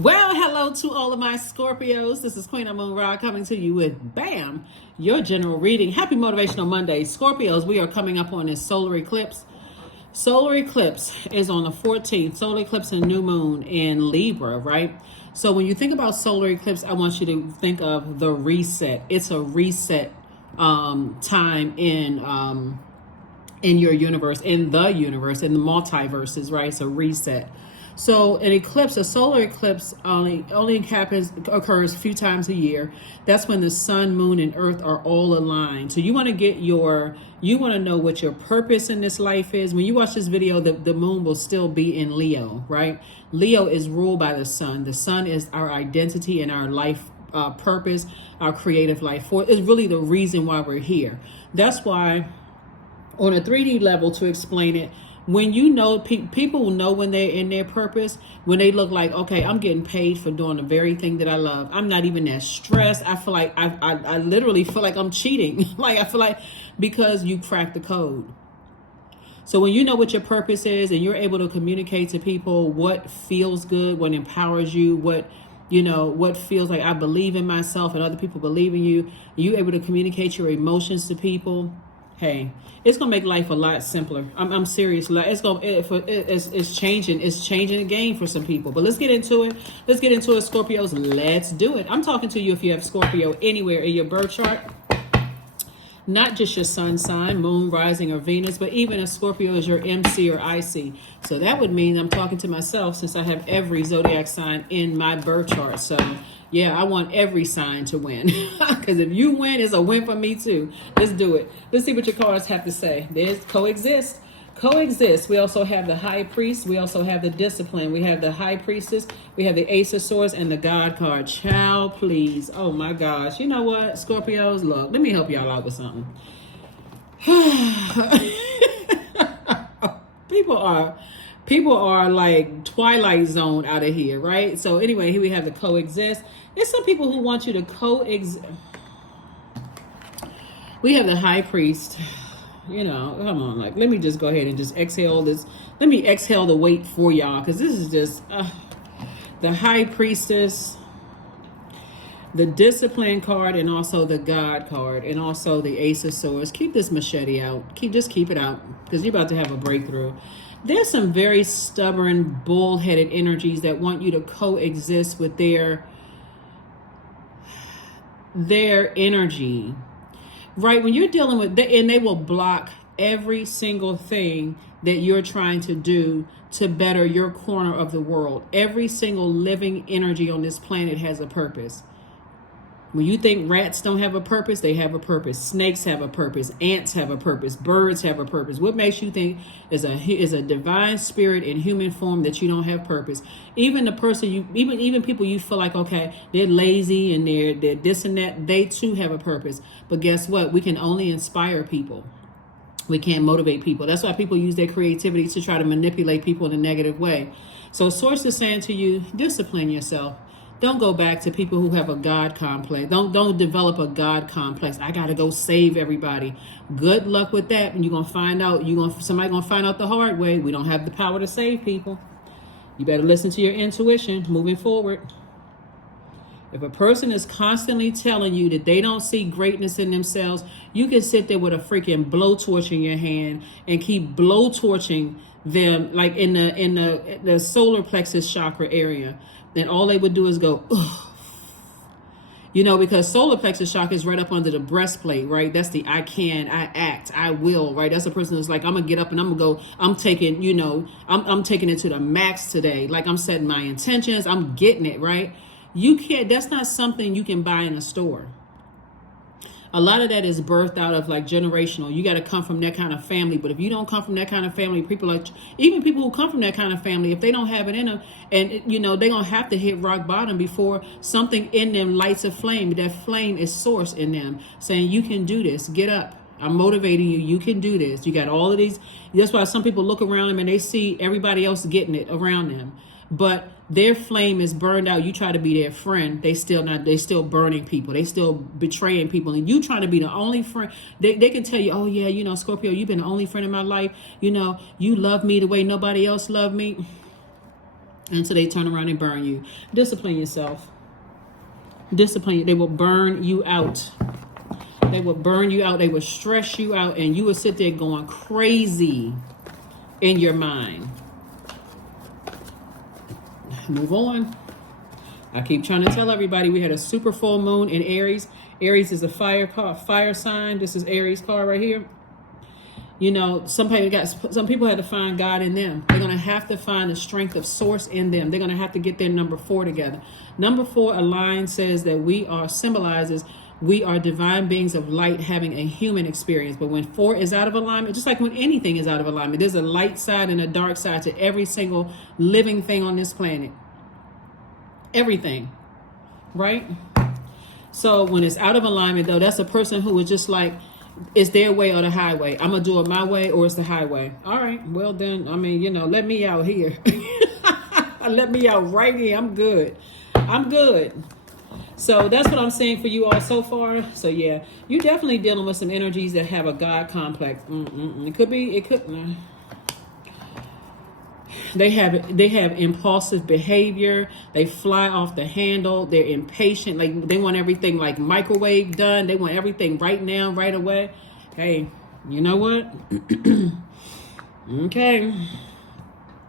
Well, hello to all of my Scorpios. This is Queen Amun Ra coming to you with BAM, your general reading. Happy Motivational Monday. Scorpios, we are coming up on this solar eclipse. Solar eclipse is on the 14th. Solar eclipse and new moon in Libra, right? So when you think about solar eclipse, I want you to think of the reset. It's a reset time in your universe, in the multiverses, right? It's a reset. So an eclipse, a solar eclipse, only occurs a few times a year. That's when the sun, moon, and earth are all aligned. So you want to know what your purpose in this life is. When you watch this video, the moon will still be in Leo, right? Leo is ruled by the sun. The sun is our identity and our life purpose, our creative life force. It's really the reason why we're here. That's why, on a 3D level, to explain it, when you know, people will know when they're in their purpose, when they look like, okay, I'm getting paid for doing the very thing that I love. I'm not even that stressed. I feel like I literally feel like I'm cheating. I feel like, because you cracked the code. So when you know what your purpose is and you're able to communicate to people what feels good, what empowers you, what feels like I believe in myself and other people believe in you, you're able to communicate your emotions to people. Hey, it's gonna make life a lot simpler. I'm serious. It's changing. It's changing the game for some people. But let's get into it. Scorpios. Let's do it. I'm talking to you if you have Scorpio anywhere in your birth chart. Not just your sun sign, moon, rising, or Venus, but even a Scorpio is your MC or IC. So that would mean I'm talking to myself, since I have every zodiac sign in my birth chart. So yeah, I want every sign to win. Because if you win, it's a win for me too. Let's do it. Let's see what your cards have to say. There's coexist. We also have the high priest. We also have the discipline. We have the high priestess. We have the ace of swords and the God card. Child, please. Oh my gosh. You know what, Scorpios? Look, let me help y'all out with something. People are like Twilight Zone out of here, right? So anyway, here we have the coexist. There's some people who want you to coexist. We have the high priest. Come on, let me just go ahead and just exhale this. Let me exhale the weight for y'all, because this is just the high priestess, the discipline card, and also the God card, and also the ace of swords. Keep this machete out. Just keep it out, because you're about to have a breakthrough. There's some very stubborn, bullheaded energies that want you to coexist with their energy. Right, when you're dealing with, and they will block every single thing that you're trying to do to better your corner of the world. Every single living energy on this planet has a purpose. When you think rats don't have a purpose, they have a purpose. Snakes have a purpose. Ants have a purpose. Birds have a purpose. What makes you think is a divine spirit in human form that you don't have purpose? Even the person even people you feel like, okay, they're lazy and they're this and that, they too have a purpose. But guess what? We can only inspire people. We can't motivate people. That's why people use their creativity to try to manipulate people in a negative way. So Source is saying to you, discipline yourself. Don't go back to people who have a God complex. Don't develop a God complex. I gotta go save everybody. Good luck with that. And you're gonna find out. Somebody gonna find out the hard way. We don't have the power to save people. You better listen to your intuition moving forward. If a person is constantly telling you that they don't see greatness in themselves, you can sit there with a freaking blowtorch in your hand and keep blowtorching them, like in the solar plexus chakra area. Then all they would do is go, ugh. Because solar plexus chakra is right up under the breastplate, right? That's the I can, I act, I will, right? That's a person that's like, I'm gonna get up and I'm gonna go, I'm taking it to the max today. Like, I'm setting my intentions, I'm getting it, right? You can't, that's not something you can buy in a store. A lot of that is birthed out of like generational. You got to come from that kind of family. But if you don't come from that kind of family, even people who come from that kind of family, if they don't have it in them, and they're going to have to hit rock bottom before something in them lights a flame. That flame is source in them saying, you can do this. Get up. I'm motivating you. You can do this. You got all of these. That's why some people look around them and they see everybody else getting it around them. But their flame is burned out. You try to be their friend. They still burning people. They still betraying people. And you trying to be the only friend. They can tell you, oh yeah, Scorpio, you've been the only friend in my life. You love me the way nobody else loved me. until they turn around and burn you. Discipline yourself. Discipline. They will burn you out. They will burn you out. They will stress you out, and you will sit there going crazy in your mind. Move on. I keep trying to tell everybody we had a super full moon in Aries. Aries is a fire sign. This is Aries card right here. You know, some people had to find God in them. They're going to have to find the strength of source in them. They're going to have to get their number 4 together. Number 4, a line says that symbolizes we are divine beings of light having a human experience. But when 4 is out of alignment, just like when anything is out of alignment, there's a light side and a dark side to every single living thing on this planet. Everything. Right? So when it's out of alignment, though, that's a person who is just like, it's their way or the highway. I'm going to do it my way or it's the highway. All right. Well, then, I mean, you know, let me out here. Let me out right here. I'm good. I'm good. So that's what I'm saying for you all so far. So, yeah, you're definitely dealing with some energies that have a God complex. They have impulsive behavior. They fly off the handle. They're impatient. Like they want everything like microwave done. They want everything right now, right away. Hey, you know what? Okay.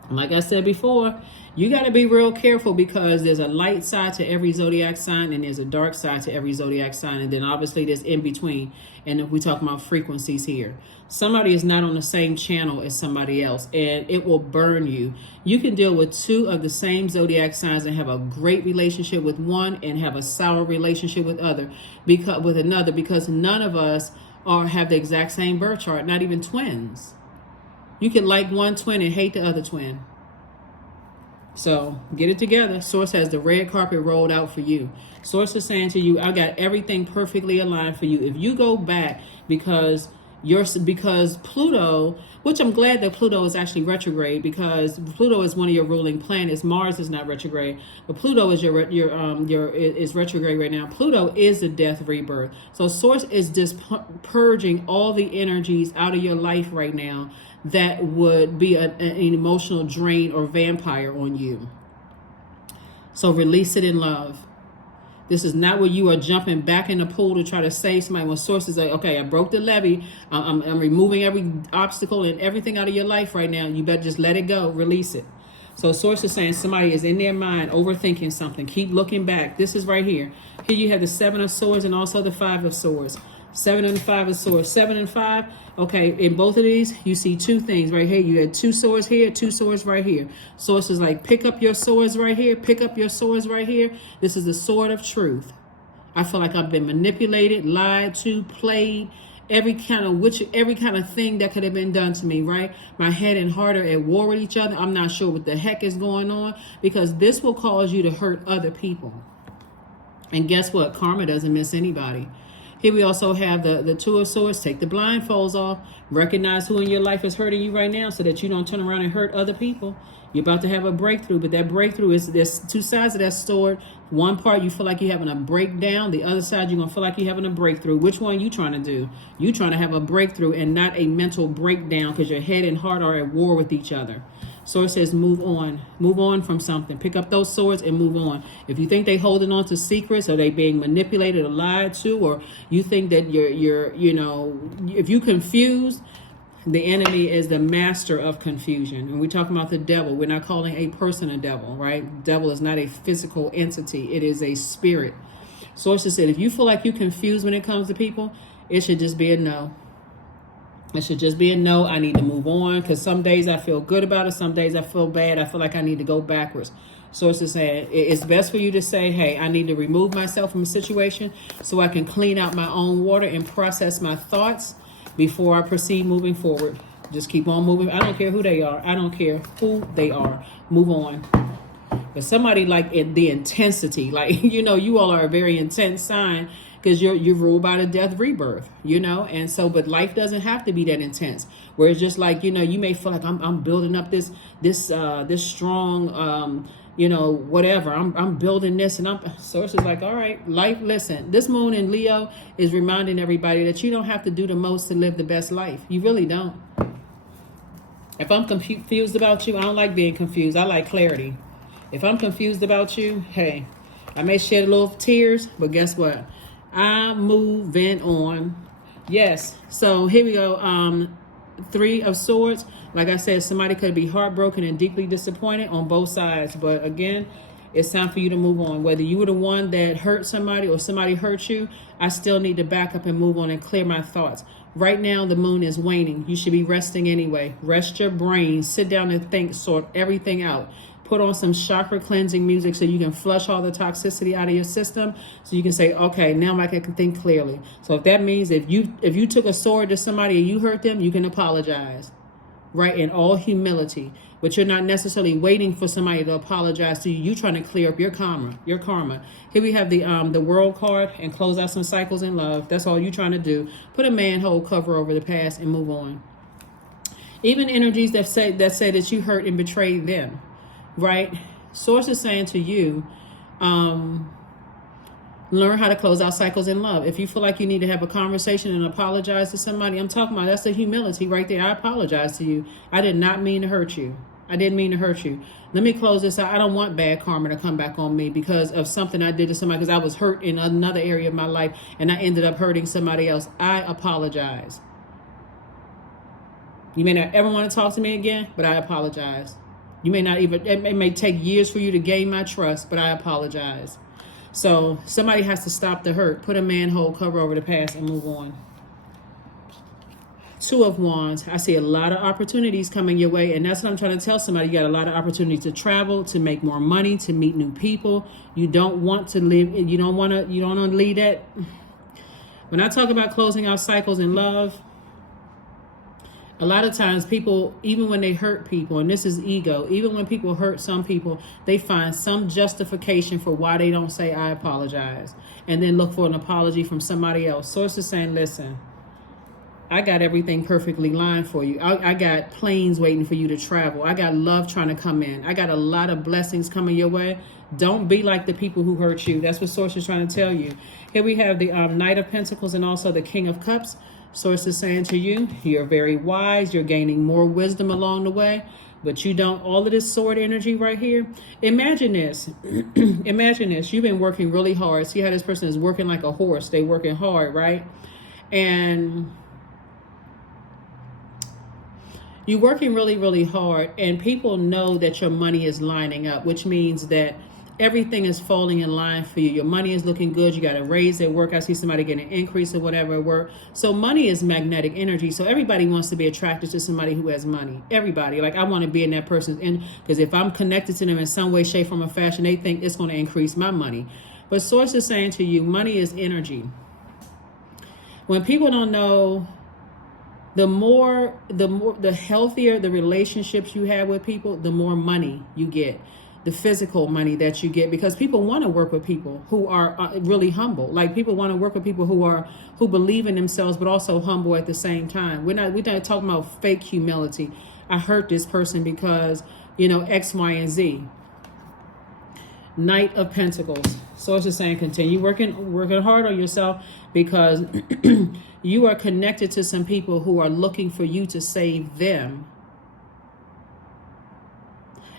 Like I said before, you got to be real careful because there's a light side to every zodiac sign and there's a dark side to every zodiac sign. And then obviously there's in between. And if we talk about frequencies here, somebody is not on the same channel as somebody else and it will burn you. You can deal with 2 of the same zodiac signs and have a great relationship with one and have a sour relationship with another because none of us have the exact same birth chart, not even twins. You can like one twin and hate the other twin. So get it together. Source has the red carpet rolled out for you. Source is saying to you, I got everything perfectly aligned for you. If you go back because Pluto, which I'm glad that Pluto is actually retrograde because Pluto is one of your ruling planets. Mars is not retrograde, but Pluto is is retrograde right now. Pluto is the death rebirth. So Source is just purging all the energies out of your life right now that would be an emotional drain or vampire on you. So release it in love. This is not where you are jumping back in the pool to try to save somebody. When Source is like, okay, I broke the levee. I'm removing every obstacle and everything out of your life right now. You better just let it go. Release it. So Source is saying somebody is in their mind overthinking something. Keep looking back. This is right here. Here you have the 7 of Swords and also the 5 of Swords. 7 and 5 of Swords. 7 and 5. Okay, in both of these, you see 2 things right here. You had 2 swords here, 2 swords right here. Source is like, pick up your swords right here. Pick up your swords right here. This is the sword of truth. I feel like I've been manipulated, lied to, played, every kind of thing that could have been done to me, right? My head and heart are at war with each other. I'm not sure what the heck is going on because this will cause you to hurt other people. And guess what? Karma doesn't miss anybody. Here we also have the 2 of Swords. Take the blindfolds off. Recognize who in your life is hurting you right now so that you don't turn around and hurt other people. You're about to have a breakthrough, but that breakthrough is, there's 2 sides of that sword. One part you feel like you're having a breakdown. The other side you're going to feel like you're having a breakthrough. Which one you trying to do? You trying to have a breakthrough and not a mental breakdown because your head and heart are at war with each other. Sword says move on. Move on from something. Pick up those swords and move on. If you think they holding on to secrets, or they being manipulated or lied to, or you think that you're if you confused, the enemy is the master of confusion. And we're talking about the devil. We're not calling a person a devil, right? Devil is not a physical entity. It is a spirit. Sources said if you feel like you're confused when it comes to people, it should just be a no. It should just be a no. I need to move on because some days I feel good about it. Some days I feel bad. I feel like I need to go backwards. Sources say it's best for you to say, hey, I need to remove myself from a situation so I can clean out my own water and process my thoughts before I proceed moving forward. Just keep on moving. I don't care who they are. I don't care who they are. Move on. But somebody like the intensity, like, you all are a very intense sign. Because you're ruled by the death rebirth, and so, but life doesn't have to be that intense. Where it's just like, you may feel like I'm building up this strong, whatever. I'm building this, and Source is like, all right, life. Listen, this moon in Leo is reminding everybody that you don't have to do the most to live the best life. You really don't. If I'm confused about you, I don't like being confused. I like clarity. If I'm confused about you, hey, I may shed a little tears, but guess what? I move, vent on. Yes. So here we go. Three of Swords. Like I said, somebody could be heartbroken and deeply disappointed on both sides. But again, it's time for you to move on. Whether you were the one that hurt somebody or somebody hurt you, I still need to back up and move on and clear my thoughts. Right now, the moon is waning. You should be resting anyway. Rest your brain. Sit down and think. Sort everything out. Put on some chakra cleansing music so you can flush all the toxicity out of your system. So you can say, okay, now I can think clearly. So if that means if you took a sword to somebody and you hurt them, you can apologize, right? In all humility. But you're not necessarily waiting for somebody to apologize to you. You're trying to clear up your karma. Your karma. Here we have the World card and close out some cycles in love. That's all you're trying to do. Put a manhole cover over the past and move on. Even energies that say that you hurt and betrayed them. Right? Source is saying to you, learn how to close out cycles in love. If you feel like you need to have a conversation and apologize to somebody, I'm talking about that's the humility right there. I apologize to you. I did not mean to hurt you. I didn't mean to hurt you. Let me close this out. I don't want bad karma to come back on me because of something I did to somebody, because I was hurt in another area of my life and I ended up hurting somebody else. I apologize. You may not ever want to talk to me again, but I apologize. You may not even, it may take years for you to gain my trust, but I apologize. So somebody has to stop the hurt. Put a manhole cover over the past and move on. Two of Wands. I see a lot of opportunities coming your way, and that's what I'm trying to tell somebody. You got a lot of opportunities to travel, to make more money, to meet new people. You don't want to live, you don't want to lead that. When I talk about closing out cycles in love, a lot of times people, even when they hurt people, and this is ego, even when people hurt some people, they find some justification for why they don't say, I apologize, and then look for an apology from somebody else. Source is saying, listen, I got everything perfectly lined for you. I got planes waiting for you to travel. I got love trying to come in. I got a lot of blessings coming your way. Don't be like the people who hurt you. That's what Source is trying to tell you. Here we have the Knight of Pentacles and also the King of Cups. Source is saying to you, you're very wise. You're gaining more wisdom along the way. But you don't, all of this sword energy right here. Imagine this. Imagine this. You've been working really hard. See how this person is working like a horse. They working hard, right? And you're working really, really hard. And people know that your money is lining up, which means that everything is falling in line for you. Your money is looking good. You got a raise at work. I see somebody getting an increase or whatever at work. So money is magnetic energy. So everybody wants to be attracted to somebody who has money. Everybody. Like, I want to be in that person's end, because if I'm connected to them in some way, shape, form, or fashion, they think it's going to increase my money. But Source is saying to you, money is energy. When people don't know, the healthier the relationships you have with people, the more money you get. The physical money that you get, because people want to work with people who are really humble. Like, people want to work with people who believe in themselves, but also humble at the same time. We're not talking about fake humility. I hurt this person because, X, Y, and Z. Knight of Pentacles. Source is saying, continue working hard on yourself, because you are connected to some people who are looking for you to save them.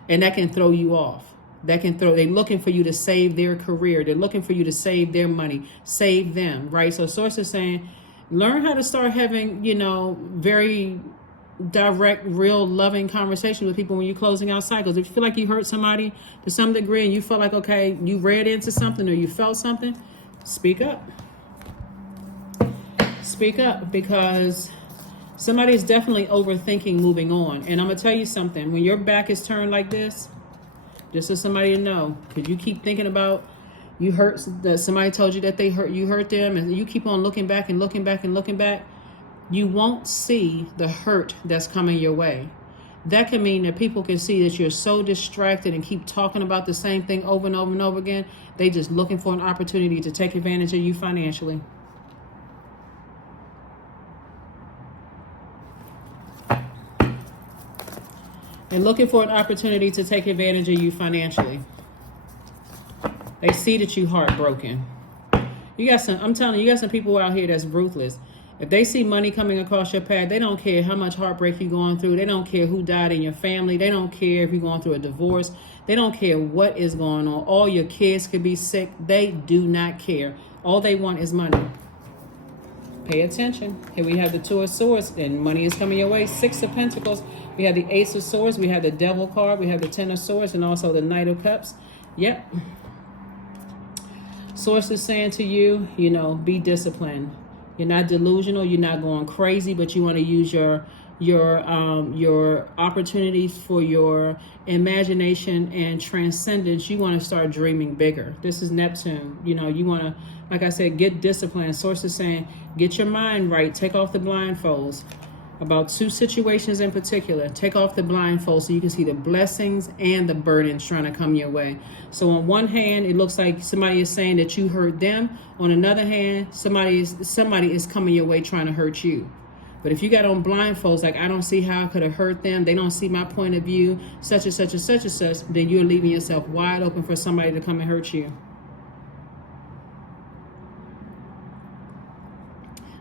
And that can throw you off. They're looking for you to save their career. They're looking for you to save their money, save them, right? So Source is saying, learn how to start having, very direct, real, loving conversation with people when you're closing out cycles. If you feel like you hurt somebody to some degree and you feel like, okay, you read into something or you felt something, speak up. Speak up, because somebody is definitely overthinking moving on. And I'm going to tell you something. When your back is turned like this, just so somebody to know, because you keep thinking about that somebody told you that you hurt them, and you keep on looking back and looking back and looking back, you won't see the hurt that's coming your way. That can mean that people can see that you're so distracted and keep talking about the same thing over and over and over again. They just looking for an opportunity to take advantage of you financially. And looking for an opportunity to take advantage of you financially. They see that you heartbroken. I'm telling you, you got some people out here that's ruthless. If they see money coming across your path, they don't care how much heartbreak you're going through. They don't care who died in your family. They don't care if you're going through a divorce. They don't care what is going on. All your kids could be sick. They do not care. All they want is money. Pay attention. Here we have the Two of Swords, and money is coming your way. Six of Pentacles. We have the Ace of Swords. We have the Devil card. We have the Ten of Swords, and also the Knight of Cups. Yep. Source is saying to you, be disciplined. You're not delusional. You're not going crazy, but you want to use your opportunities for your imagination and transcendence. You want to start dreaming bigger. This is Neptune. You want to, like I said, get disciplined. Source is saying, get your mind right. Take off the blindfolds. About two situations in particular. Take off the blindfold so you can see the blessings and the burdens trying to come your way. So on one hand, it looks like somebody is saying that you hurt them. On another hand, somebody is coming your way trying to hurt you. But if you got on blindfolds, like I don't see how I could have hurt them, they don't see my point of view, such and such and such and such, then you're leaving yourself wide open for somebody to come and hurt you.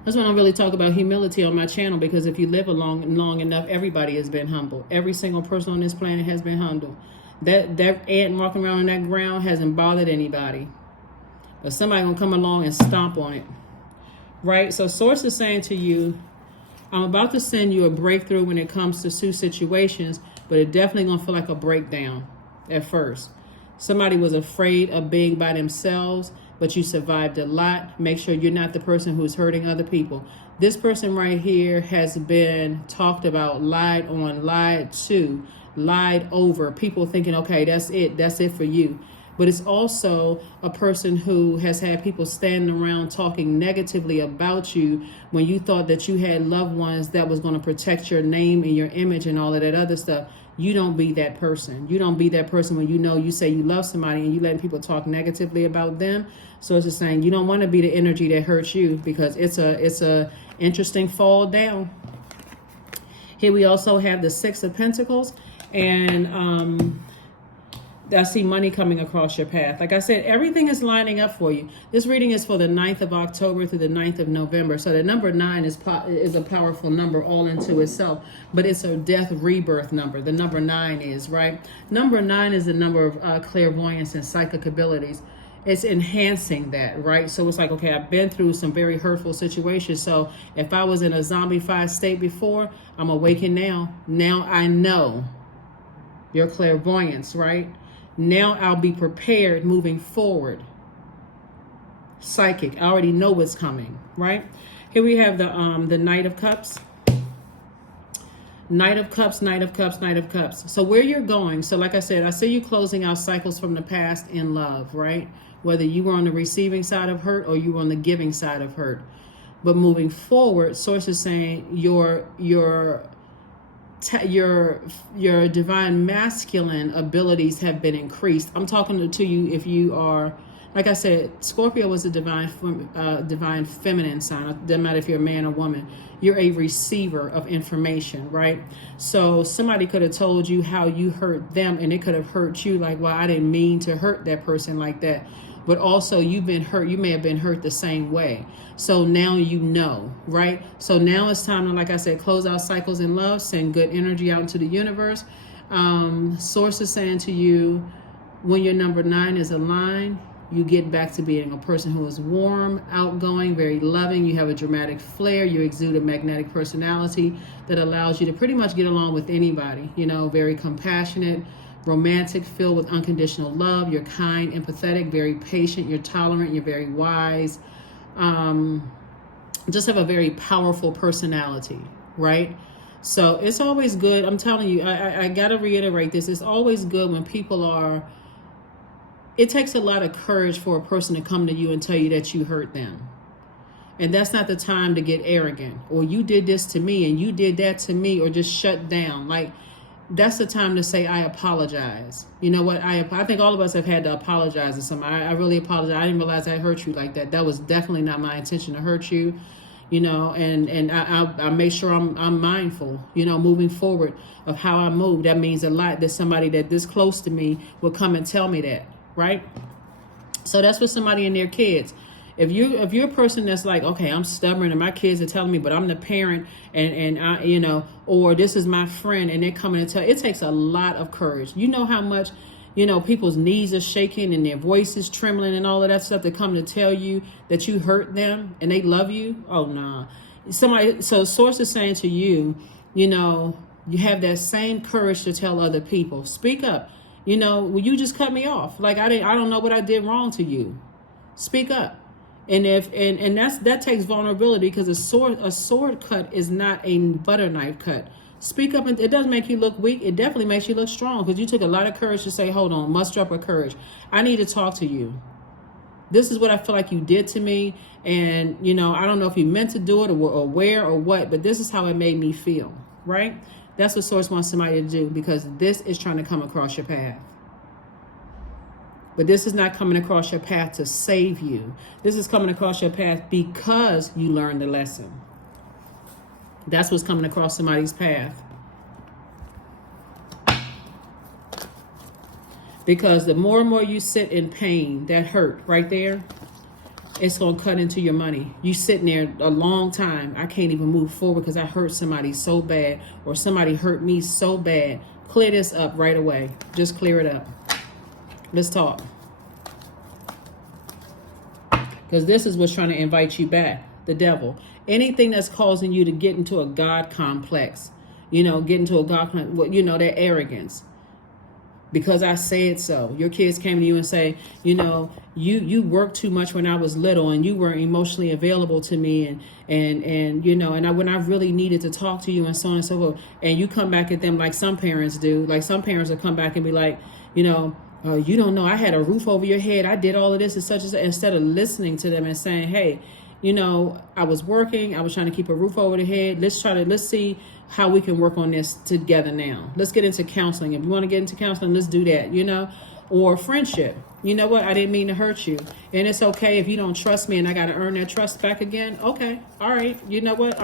That's when I really talk about humility on my channel, because if you live long enough, everybody has been humble. Every single person on this planet has been humble. That ant walking around on that ground hasn't bothered anybody. But somebody gonna come along and stomp on it. Right? So Source is saying to you, I'm about to send you a breakthrough when it comes to two situations, but it definitely gonna feel like a breakdown at first. Somebody was afraid of being by themselves, but you survived a lot. Make sure you're not the person who's hurting other people. This person right here has been talked about, lied on, lied to, lied over. People thinking, okay, that's it for you. But it's also a person who has had people standing around talking negatively about you when you thought that you had loved ones that was going to protect your name and your image and all of that other stuff. You don't be that person. You don't be that person when you say you love somebody and you letting people talk negatively about them. So it's just saying you don't want to be the energy that hurts you, because it's a interesting fall down. Here we also have the Six of Pentacles, and I see money coming across your path. Like I said, everything is lining up for you. This reading is for the 9th of October through the 9th of November. So the number 9 is a powerful number all into itself, but it's a death rebirth number. The number 9 is, right? Number 9 is the number of clairvoyance and psychic abilities. It's enhancing that, right? So it's like, okay, I've been through some very hurtful situations. So if I was in a zombified state before, I'm awakened now. Now I know your clairvoyance, right? Now I'll be prepared moving forward. Psychic. I already know what's coming, right? Here we have the Knight of Cups. Knight of Cups, Knight of Cups, Knight of Cups. So where you're going, so like I said, I see you closing out cycles from the past in love, right? Whether you were on the receiving side of hurt or you were on the giving side of hurt. But moving forward, Source is saying your divine masculine abilities have been increased. I'm talking to you if you are, like I said, Scorpio was a divine feminine sign. It doesn't matter if you're a man or woman. You're a receiver of information, right? So somebody could have told you how you hurt them, and it could have hurt you like, well, I didn't mean to hurt that person like that. But also you've been hurt. You may have been hurt the same way. So now you know, right? So now it's time to, like I said, close out cycles in love, send good energy out into the universe. Source is saying to you, when your number 9 is aligned, you get back to being a person who is warm, outgoing, very loving. You have a dramatic flair. You exude a magnetic personality that allows you to pretty much get along with anybody. Very compassionate, romantic, filled with unconditional love. You're kind, empathetic, very patient. You're tolerant. You're very wise. Just have a very powerful personality, right? So it's always good. I'm telling you, I got to reiterate this. It's always good when people are, it takes a lot of courage for a person to come to you and tell you that you hurt them. And that's not the time to get arrogant, or you did this to me and you did that to me, or just shut down. Like, that's the time to say, I apologize. You know what? I think all of us have had to apologize to somebody. I really apologize. I didn't realize I hurt you like that. That was definitely not my intention to hurt you. And I make sure I'm mindful, moving forward of how I move. That means a lot that somebody that this close to me will come and tell me that, right? So that's for somebody and their kids. If you're a person that's like, okay, I'm stubborn and my kids are telling me, but I'm the parent and I, you know, or this is my friend and they're coming to tell, it takes a lot of courage. You know how much, you know, people's knees are shaking and their voices trembling and all of that stuff to come to tell you that you hurt them and they love you. Oh, nah. So source is saying to you, you know, you have that same courage to tell other people. Speak up. You know, well, you just cut me off. Like I don't know what I did wrong to you. Speak up. And that takes vulnerability, because a sword cut is not a butter knife cut. Speak up, and it doesn't make you look weak. It definitely makes you look strong, because you took a lot of courage to say, hold on, muster up a courage. I need to talk to you. This is what I feel like you did to me. And, you know, I don't know if you meant to do it or where or what, but this is how it made me feel, right? That's what source wants somebody to do, because this is trying to come across your path. But this is not coming across your path to save you. This is coming across your path because you learned the lesson. That's what's coming across somebody's path. Because the more and more you sit in pain, that hurt right there, it's going to cut into your money. You sitting there a long time. I can't even move forward because I hurt somebody so bad, or somebody hurt me so bad. Clear this up right away. Just clear it up. Let's talk. Because this is what's trying to invite you back. The devil. Anything that's causing you to get into a God complex. You know, get into a God complex. You know, that arrogance. Because I said so. Your kids came to you and say, you know, you worked too much when I was little, and you weren't emotionally available to me, and you know, and when I really needed to talk to you, and so on and so forth. And you come back at them like some parents do. Like some parents will come back and be like, you know, you don't know, I had a roof over your head. I did all of this and such as that. Instead of listening to them and saying, hey, you know, I was working. I was trying to keep a roof over the head. Let's see how we can work on this together now. Let's get into counseling. If you want to get into counseling, let's do that, you know, or friendship. You know what? I didn't mean to hurt you. And it's okay if you don't trust me and I got to earn that trust back again. Okay. All right. You know what?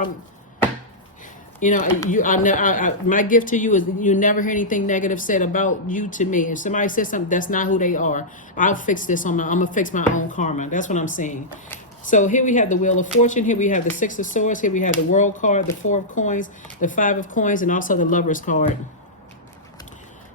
You know, my gift to you is you never hear anything negative said about you to me. If somebody says something, that's not who they are. I'll fix this I'm going to fix my own karma. That's what I'm saying. So here we have the Wheel of Fortune. Here we have the Six of Swords. Here we have the World card, the Four of Coins, the Five of Coins, and also the Lover's card.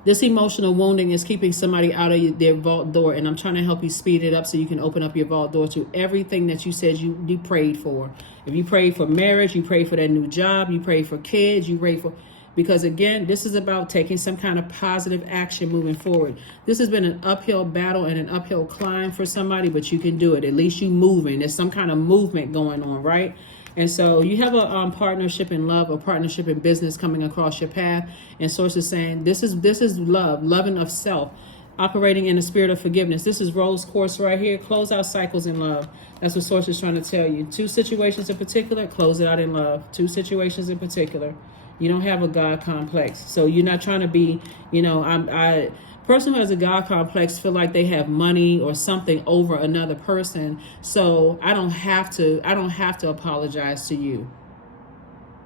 This emotional wounding is keeping somebody out of their vault door, and I'm trying to help you speed it up so you can open up your vault door to everything that you said you prayed for. If you prayed for marriage, you prayed for that new job, you prayed for kids, you prayed for... Because again, this is about taking some kind of positive action moving forward. This has been an uphill battle and an uphill climb for somebody, but you can do it. At least you moving. There's some kind of movement going on, right? And so you have a partnership in love, a partnership in business coming across your path. And source is saying this is love, loving of self, operating in the spirit of forgiveness. This is Rose Quartz right here. Close out cycles in love. That's what source is trying to tell you. 2 situations in particular, close it out in love. 2 situations in particular. You don't have a God complex. So you're not trying to be, you know, person who has a God complex feel like they have money or something over another person. So I don't have to apologize to you.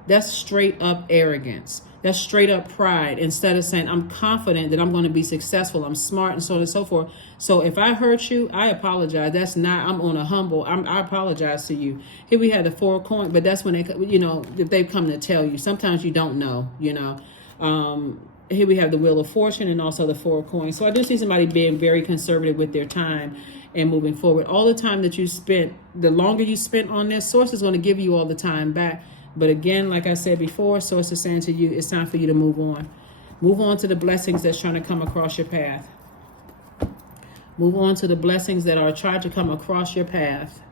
That's straight up arrogance. That's straight up pride. Instead of saying, I'm confident that I'm going to be successful, I'm smart, and so on and so forth. So if I hurt you, I apologize. That's not, I'm on a humble, I apologize to you. Here we have the Four of Coins, but that's when they, you know, if they've come to tell you. Sometimes you don't know, you know. Here we have the Wheel of Fortune and also the Four of Coins. So I do see somebody being very conservative with their time and moving forward. All the time that you spent, the longer you spent on this, source is going to give you all the time back. But again, like I said before, source is saying to you, it's time for you to move on. Move on to the blessings that's trying to come across your path. Move on to the blessings that are trying to come across your path.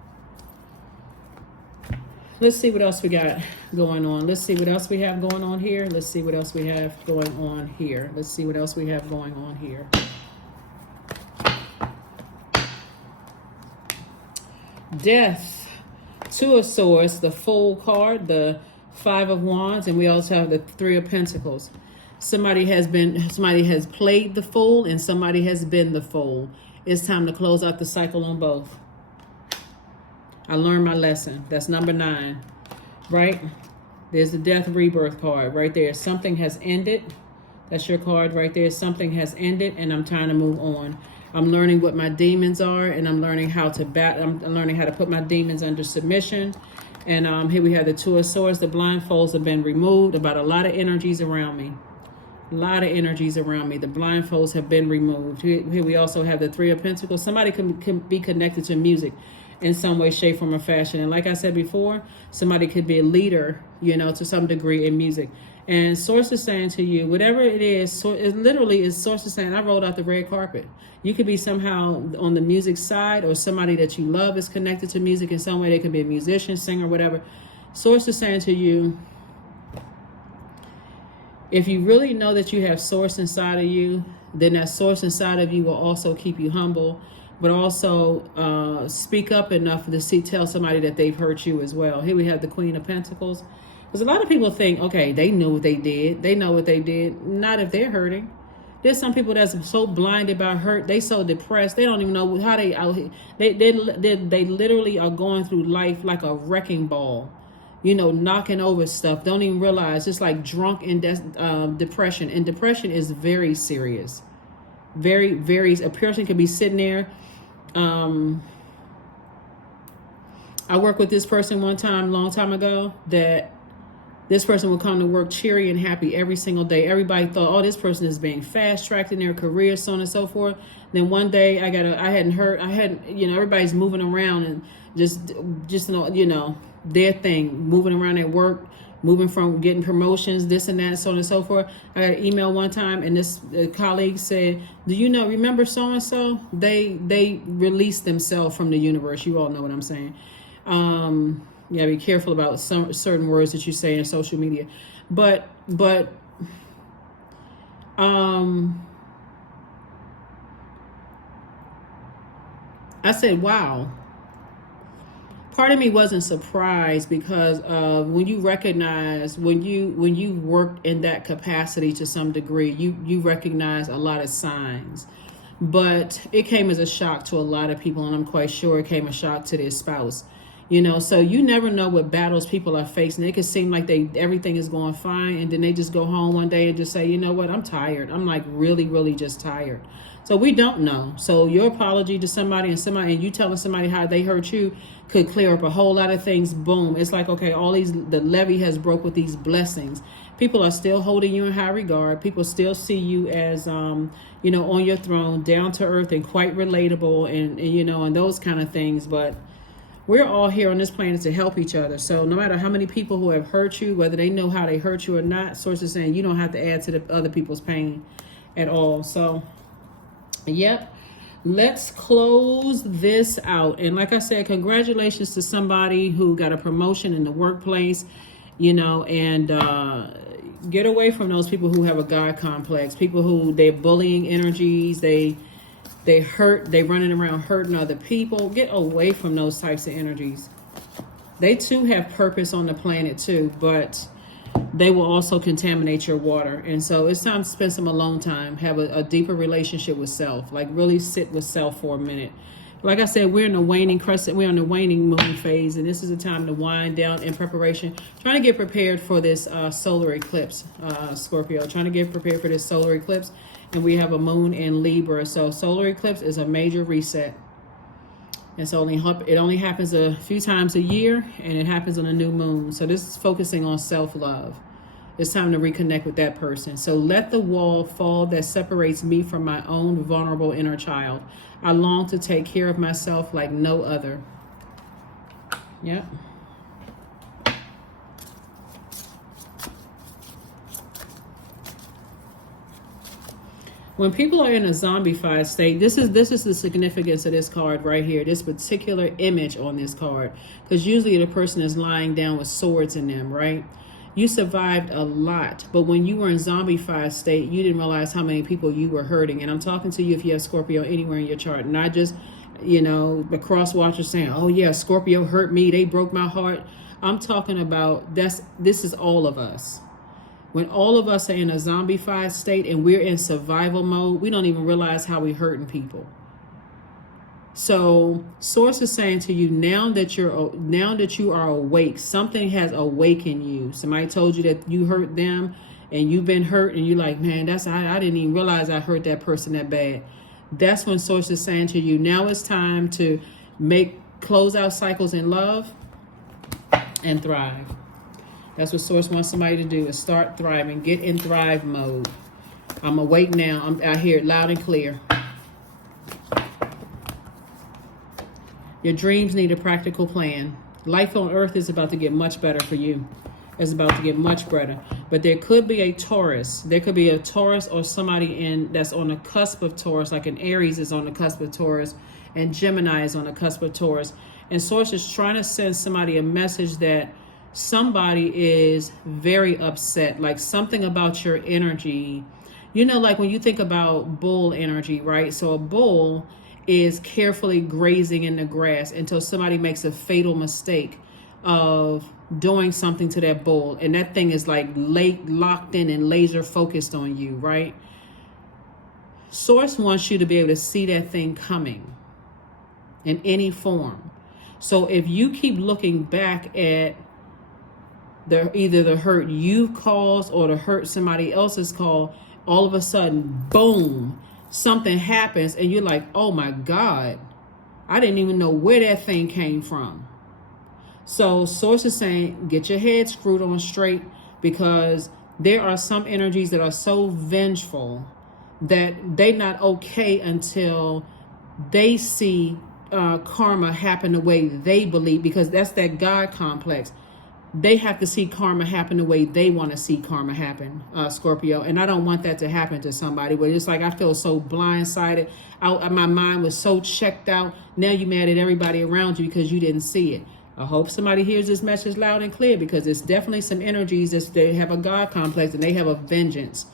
Let's see what else we got going on. Let's see what else we have going on here. Let's see what else we have going on here. Let's see what else we have going on here. Death. 2 of Swords, the Fool card, the 5 of Wands, and we also have the 3 of Pentacles. Somebody has played the fool, and somebody has been the fool. It's time to close out the cycle on both. I learned my lesson. That's number 9, right? There's the Death Rebirth card right there. Something has ended. That's your card right there. Something has ended, and I'm trying to move on. I'm learning what my demons are, and I'm learning how to I'm learning how to put my demons under submission. And here we have the Two of Swords. The blindfolds have been removed about a lot of energies around me. A lot of energies around me. The blindfolds have been removed. Here we also have the Three of Pentacles. Somebody can be connected to music in some way, shape, form, or fashion. And like I said before, somebody could be a leader, you know, to some degree in music. And Source is saying to you, whatever it is, so it literally is Source is saying, I rolled out the red carpet. You could be somehow on the music side, or somebody that you love is connected to music in some way. They could be a musician, singer, whatever. Source is saying to you, if you really know that you have Source inside of you, then that Source inside of you will also keep you humble, but also speak up enough to tell somebody that they've hurt you as well. Here we have the Queen of Pentacles. Because a lot of people think, okay, they knew what they did. They know what they did. Not if they're hurting. There's some people that's so blinded by hurt. They so depressed. They don't even know how they out here. They literally are going through life like a wrecking ball. You know, knocking over stuff. Don't even realize. It's like drunk in depression. And depression is very serious. Very, very. A person could be sitting there. I worked with this person one time, long time ago, that this person would come to work cheery and happy every single day. Everybody thought, oh, this person is being fast-tracked in their career, so on and so forth. Then one day everybody's moving around and just you know, their thing, moving around at work, moving from getting promotions, this and that, so on and so forth. I got an email one time, and this colleague said, do you know, remember so-and-so? They released themselves from the universe. You all know what I'm saying. Yeah, be careful about some certain words that you say in social media. But I said, wow. Part of me wasn't surprised because when you recognize, when you work in that capacity to some degree, you recognize a lot of signs. But it came as a shock to a lot of people, and I'm quite sure it came a shock to their spouse. You know, so you never know what battles people are facing. It could seem like everything is going fine, and then they just go home one day and just say, you know what, I'm tired. I'm like really, really just tired. So we don't know. So your apology to somebody and you telling somebody how they hurt you could clear up a whole lot of things. Boom. It's like, okay, the levee has broke with these blessings. People are still holding you in high regard. People still see you as, you know, on your throne, down to earth and quite relatable and you know, and those kind of things. But we're all here on this planet to help each other. So no matter how many people who have hurt you, whether they know how they hurt you or not, Source is saying you don't have to add to the other people's pain at all. So, yep. Let's close this out. And like I said, congratulations to somebody who got a promotion in the workplace, you know, and get away from those people who have a God complex, people who they're bullying energies, they running around hurting other people. Get away from those types of energies. They too have purpose on the planet too, but they will also contaminate your water. And so it's time to spend some alone time, have a deeper relationship with self, like really sit with self for a minute. Like I said, we're in the waning crescent, we're in the waning moon phase, and this is a time to wind down in preparation, trying to get prepared for this solar eclipse, Scorpio, trying to get prepared for this solar eclipse. And we have a moon in Libra. So solar eclipse is a major reset. It only happens a few times a year, and it happens on a new moon. So this is focusing on self-love. It's time to reconnect with that person. So let the wall fall that separates me from my own vulnerable inner child. I long to take care of myself like no other. Yep. When people are in a zombified state, this is the significance of this card right here, this particular image on this card. Because usually the person is lying down with swords in them, right? You survived a lot, but when you were in zombified state, you didn't realize how many people you were hurting. And I'm talking to you if you have Scorpio anywhere in your chart, not just, you know, the cross watcher saying, oh yeah, Scorpio hurt me, they broke my heart. I'm talking about this is all of us. When all of us are in a zombified state and we're in survival mode, we don't even realize how we're hurting people. So Source is saying to you, now that you are awake, something has awakened you. Somebody told you that you hurt them and you've been hurt and you're like, man, I didn't even realize I hurt that person that bad. That's when Source is saying to you, now it's time to close out cycles in love and thrive. That's what Source wants somebody to do, is start thriving. Get in thrive mode. I'm awake now. I hear it loud and clear. Your dreams need a practical plan. Life on earth is about to get much better for you. It's about to get much better. But there could be a Taurus. There could be a Taurus or somebody that's on the cusp of Taurus, like an Aries is on the cusp of Taurus, and Gemini is on the cusp of Taurus. And Source is trying to send somebody a message that somebody is very upset, like something about your energy. You know, like when you think about bull energy, right? So a bull is carefully grazing in the grass until somebody makes a fatal mistake of doing something to that bull, and that thing is like locked in and laser focused on you, right? Source wants you to be able to see that thing coming in any form. So if you keep looking back at either the hurt you caused or the hurt somebody else's caused, all of a sudden, boom, something happens and you're like, oh my God, I didn't even know where that thing came from. So Source is saying, get your head screwed on straight, because there are some energies that are so vengeful that they're not okay until they see karma happen the way they believe, because that's that God complex. They have to see karma happen the way they want to see karma happen, Scorpio. And I don't want that to happen to somebody. But it's like I feel so blindsided. My mind was so checked out. Now you're mad at everybody around you because you didn't see it. I hope somebody hears this message loud and clear, because it's definitely some energies that they have a God complex and they have a vengeance.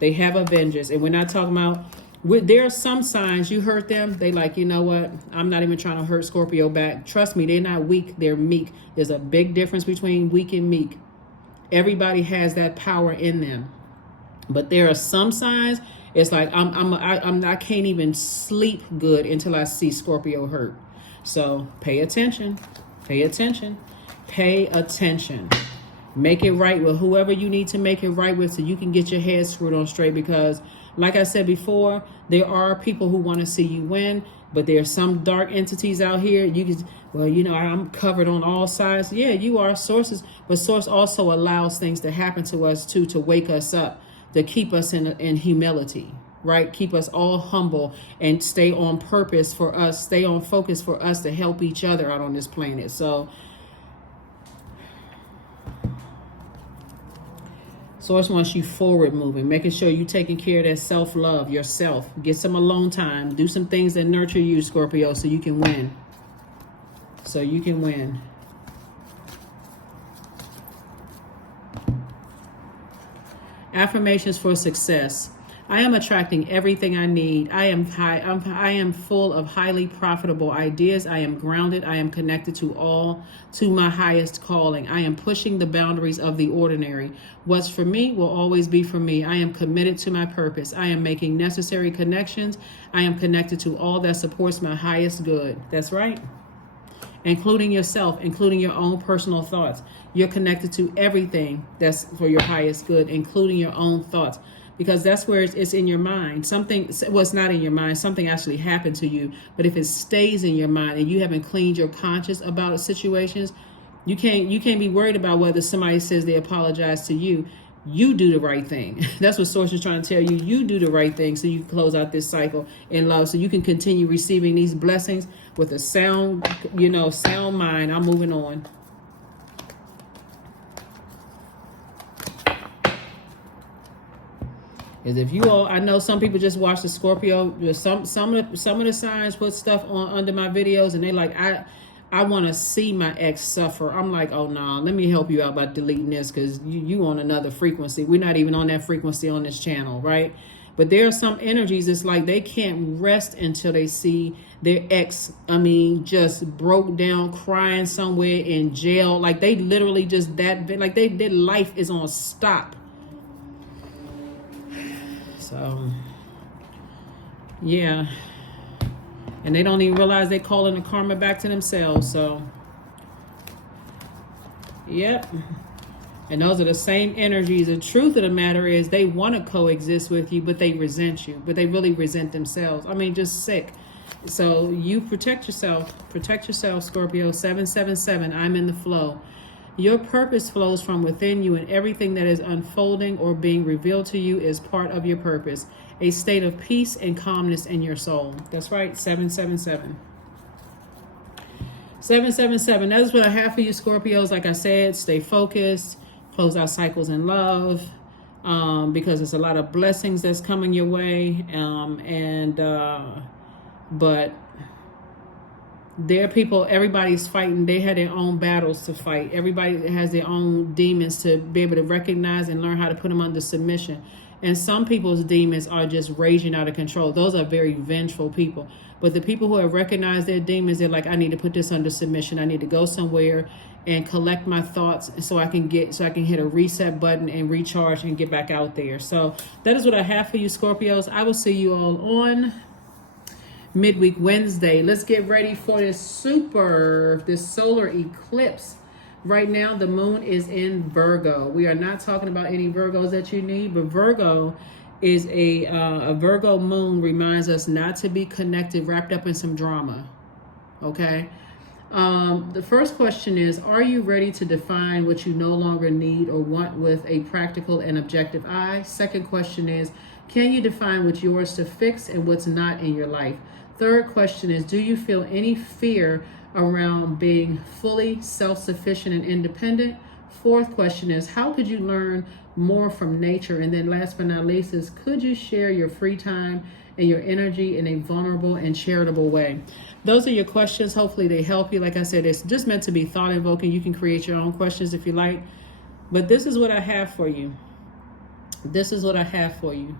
They have a vengeance. And we're not talking about, there are some signs, you hurt them, they like, you know what, I'm not even trying to hurt Scorpio back. Trust me, they're not weak, they're meek. There's a big difference between weak and meek. Everybody has that power in them. But there are some signs, it's like I can't even sleep good until I see Scorpio hurt. So pay attention. Pay attention. Pay attention. Make it right with whoever you need to make it right with, so you can get your head screwed on straight. Because like I said before, there are people who want to see you win, but there are some dark entities out here. I'm covered on all sides. Yeah, you are. Sources, but Source also allows things to happen to us too, to wake us up, to keep us in humility, right? Keep us all humble and stay on purpose for us, stay on focus for us to help each other out on this planet. So Source wants you forward moving, making sure you're taking care of that self-love, yourself. Get some alone time. Do some things that nurture you, Scorpio, so you can win. So you can win. Affirmations for success. I am attracting everything I need. I am full of highly profitable ideas. I am grounded. I am connected to my highest calling. I am pushing the boundaries of the ordinary. What's for me will always be for me. I am committed to my purpose. I am making necessary connections. I am connected to all that supports my highest good. That's right. Including yourself, including your own personal thoughts. You're connected to everything that's for your highest good, including your own thoughts. Because that's where it's in your mind. It's not in your mind. Something actually happened to you. But if it stays in your mind and you haven't cleaned your conscience about situations, you can't be worried about whether somebody says they apologize to you. You do the right thing. That's what Source is trying to tell you. You do the right thing so you can close out this cycle in love, so you can continue receiving these blessings with a sound mind. I'm moving on. Is if you all, I know some people just watch the Scorpio. Some of the signs put stuff on under my videos, and they like, I want to see my ex suffer. I'm like, oh no, let me help you out by deleting this, because you on another frequency. We're not even on that frequency on this channel, right? But there are some energies, it's like they can't rest until they see their ex, just broke down, crying somewhere in jail. Like they literally just like their life is on stop. So, yeah. And they don't even realize they're calling the karma back to themselves. So, yep. And those are the same energies. The truth of the matter is they want to coexist with you, but they resent you. But they really resent themselves. I mean, just sick. So you protect yourself. Protect yourself, Scorpio. 777, I'm in the flow. Your purpose flows from within you, and everything that is unfolding or being revealed to you is part of your purpose. A state of peace and calmness in your soul. That's right, 777. 777, that is what I have for you, Scorpios. Like I said, stay focused. Close out cycles in love, because there's a lot of blessings that's coming your way. But there are people, everybody's fighting. They have their own battles to fight. Everybody has their own demons to be able to recognize and learn how to put them under submission. And some people's demons are just raging out of control. Those are very vengeful people. But the people who have recognized their demons, they're like, I need to put this under submission. I need to go somewhere and collect my thoughts so I can hit a reset button and recharge and get back out there. So that is what I have for you, Scorpios. I will see you all on midweek Wednesday. Let's get ready for this solar eclipse. Right now, the moon is in Virgo. We are not talking about any Virgos that you need, but Virgo is a Virgo moon reminds us not to be connected, wrapped up in some drama. Okay. The first question is, are you ready to define what you no longer need or want with a practical and objective eye? Second question is, can you define what's yours to fix and what's not in your life? Third question is, do you feel any fear around being fully self-sufficient and independent? Fourth question is, how could you learn more from nature? And then last but not least is, could you share your free time and your energy in a vulnerable and charitable way? Those are your questions. Hopefully they help you. Like I said, it's just meant to be thought invoking. You can create your own questions if you like. But this is what I have for you. This is what I have for you.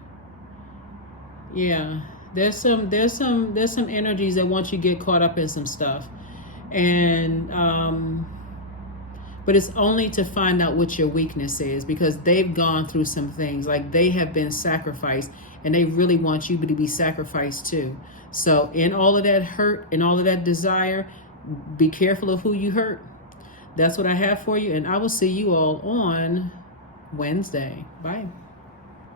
Yeah. There's some energies that want you to get caught up in some stuff. And but it's only to find out what your weakness is, because they've gone through some things. Like, they have been sacrificed, and they really want you to be sacrificed too. So in all of that hurt and all of that desire, be careful of who you hurt. That's what I have for you, and I will see you all on Wednesday. Bye.